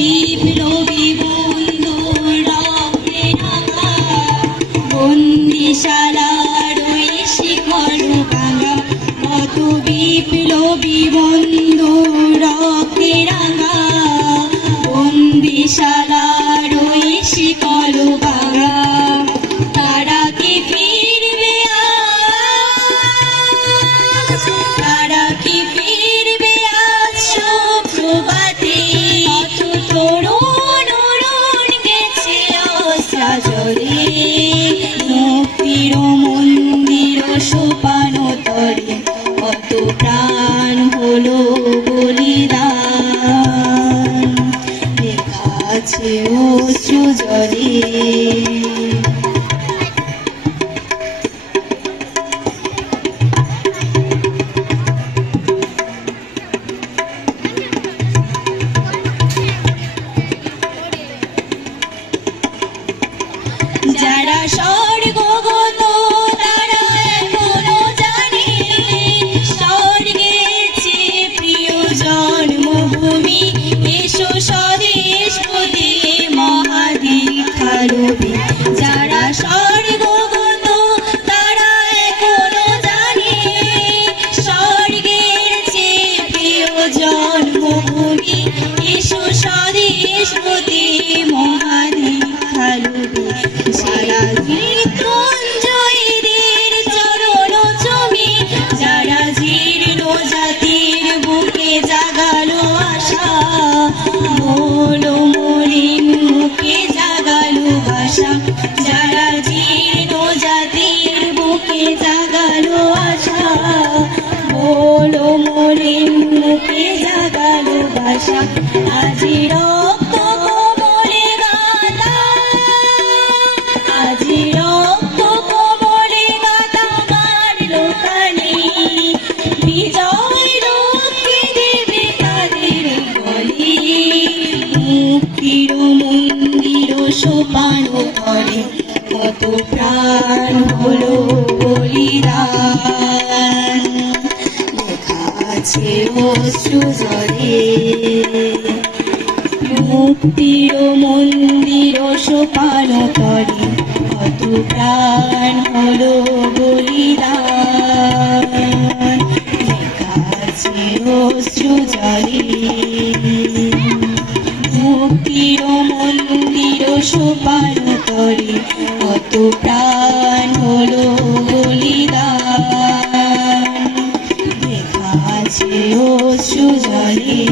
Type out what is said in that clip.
বিপ্লবী বন্ধু রক্তে রাঙা বন্দিশালার ওই শিকল ভাঙা কত বিপ্লবী বন্ধু রক্তে রাঙা বন্দিশালার ওই শিকল ভাঙা তারা কি ফিরবে আজ তারা কি ফিরবে আজ সুপ্রভাতে কত তরুণ অরুণ গেছে অস্ত্রাজলে মুক্তির মন্দির সোপান তরে কত প্রাণ হলো বলিদান লেখা আছে অশ্রু জলে যারা স্বর্গগত তারা এখনো জানে স্বর্গের চেয়ে প্রিয় জন্মভূমি এসো স্বদেশ প্রতি মহাদীক্ষালোভী যারা স্বর্গগত তারা এখনো জানে স্বর্গের চেয়ে প্রিয় জন্মভূমি এসো স্বদেশ প্রতি মহাদীক্ষালোভী যারা মৃত্যুঞ্জয়ীদের চরণ চুমি যারা জীর্ণ জাতির বুকে জাগালো আশা বলো মলিন মুখে জাগালো ভাষা যারা জীর্ণ জাতির বুকে জাগালো আশা বলো মলিন মুখে জাগালো ভাষা আজি রক্ত কোমলে গাথা আজি রক্ত কোমলে গাথা মারলো কালি বিজয় রক্ষে দেবে তাদের বলি মুক্তির মন্দির সোপান করে কত প্রাণ হলো বলিদান লেখা আছে অশ্রু জলে মুক্তির মন্দির সোপান করে কত প্রাণ হলো বলিদান লেখা আছে অশ্রু জলে মুক্তির মন্দির সোপান করে কত প্রাণ হলো বলিদান লেখা আছে অশ্রু জলে।